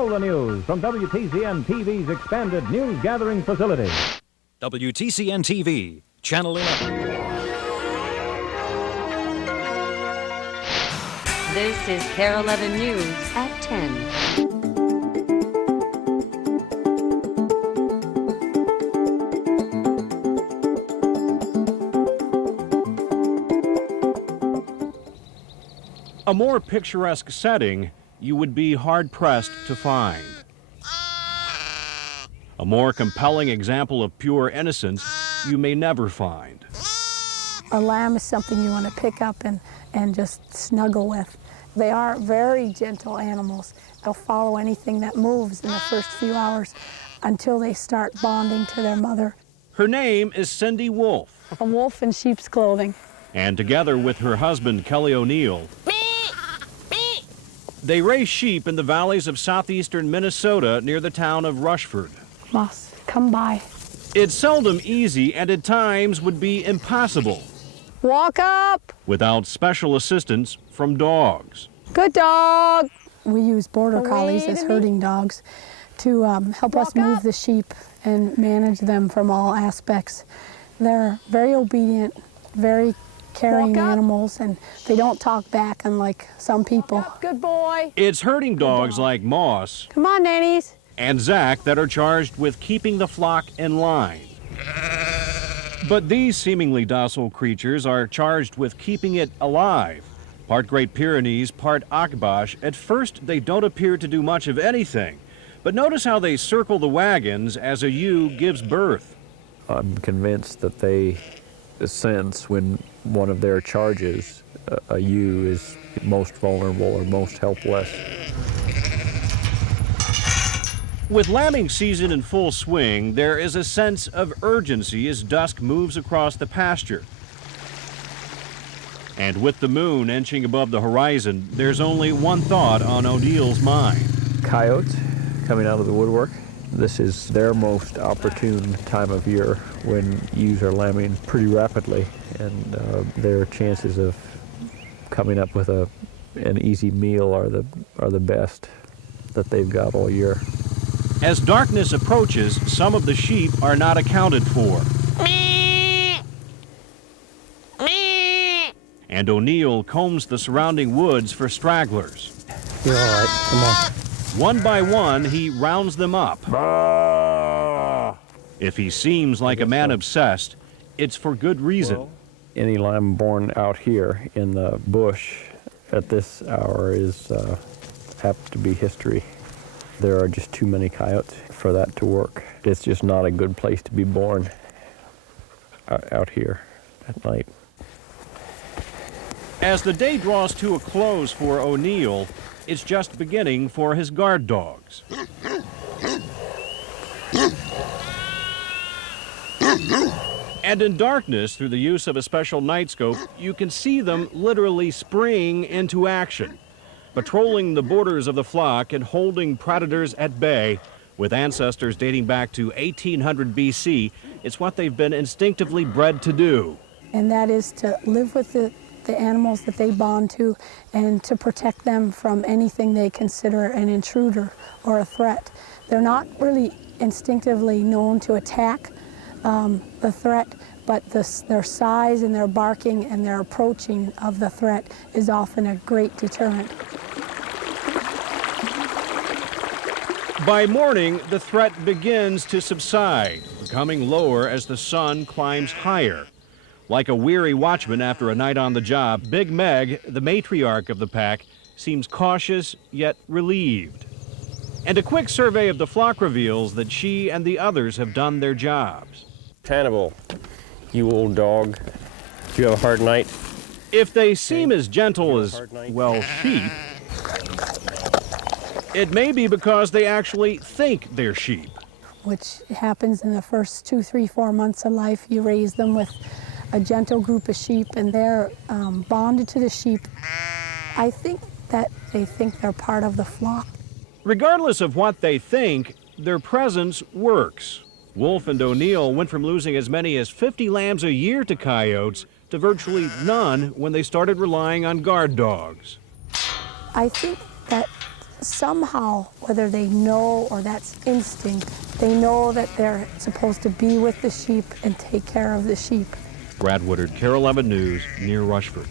all the news from WTCN TV's expanded news gathering facility. WTCN TV, Channel 11. This is KARE 11 News at 10. A more picturesque setting you would be hard-pressed to find. A more compelling example of pure innocence you may never find. A lamb is something you want to pick up and just snuggle with. They are very gentle animals. They'll follow anything that moves in the first few hours until they start bonding to their mother. Her name is Cindy Wolf. A wolf in sheep's clothing. And together with her husband, Kelly O'Neill, they raise sheep in the valleys of southeastern Minnesota near the town of Rushford. Moss, come by. It's seldom easy and at times would be impossible Walk up. without special assistance from dogs. Good dog. We use border collies as herding dogs to help us move the sheep and manage them from all aspects. They're very obedient, very caring animals, and they don't talk back unlike some people. Good boy. It's herding dogs like Moss Come on, nannies. and Zach that are charged with keeping the flock in line. But these seemingly docile creatures are charged with keeping it alive. Part Great Pyrenees, part Akbash. At first, they don't appear to do much of anything. But notice how they circle the wagons as a ewe gives birth. I'm convinced that they sense when one of their charges, a ewe, is most vulnerable or most helpless. With lambing season in full swing, there is a sense of urgency as dusk moves across the pasture. And with the moon inching above the horizon, there's only one thought on O'Neill's mind. Coyotes coming out of the woodwork. This is their most opportune time of year when ewes are lambing pretty rapidly, and their chances of coming up with an easy meal are the best that they've got all year. As darkness approaches, some of the sheep are not accounted for. And O'Neill combs the surrounding woods for stragglers. You're all right, come on. One by one, he rounds them up. If he seems like a man obsessed, it's for good reason. Any lamb born out here in the bush at this hour is apt to be history. There are just too many coyotes for that to work. It's just not a good place to be born out here at night. As the day draws to a close for O'Neill, it's just beginning for his guard dogs. And in darkness, through the use of a special night scope, you can see them literally spring into action, patrolling the borders of the flock and holding predators at bay. With ancestors dating back to 1800 BC, it's what they've been instinctively bred to do. And that is to live with the animals that they bond to and to protect them from anything they consider an intruder or a threat. They're not really instinctively known to attack the threat, but their size and their barking and their approaching of the threat is often a great deterrent. By morning, the threat begins to subside, becoming lower as the sun climbs higher. Like a weary watchman after a night on the job, Big Meg, the matriarch of the pack, seems cautious yet relieved. And a quick survey of the flock reveals that she and the others have done their jobs. Hannibal, you old dog, do you have a hard night? If they seem as gentle as, well, sheep, it may be because they actually think they're sheep. Which happens in the first 2, 3, 4 months of life. You raise them with a gentle group of sheep, and they're bonded to the sheep. I think that they think they're part of the flock. Regardless of what they think, their presence works. Wolf and O'Neill went from losing as many as 50 lambs a year to coyotes to virtually none when they started relying on guard dogs. I think that somehow, whether they know or that's instinct, they know that they're supposed to be with the sheep and take care of the sheep. Brad Woodard, KARE 11 News, near Rushford.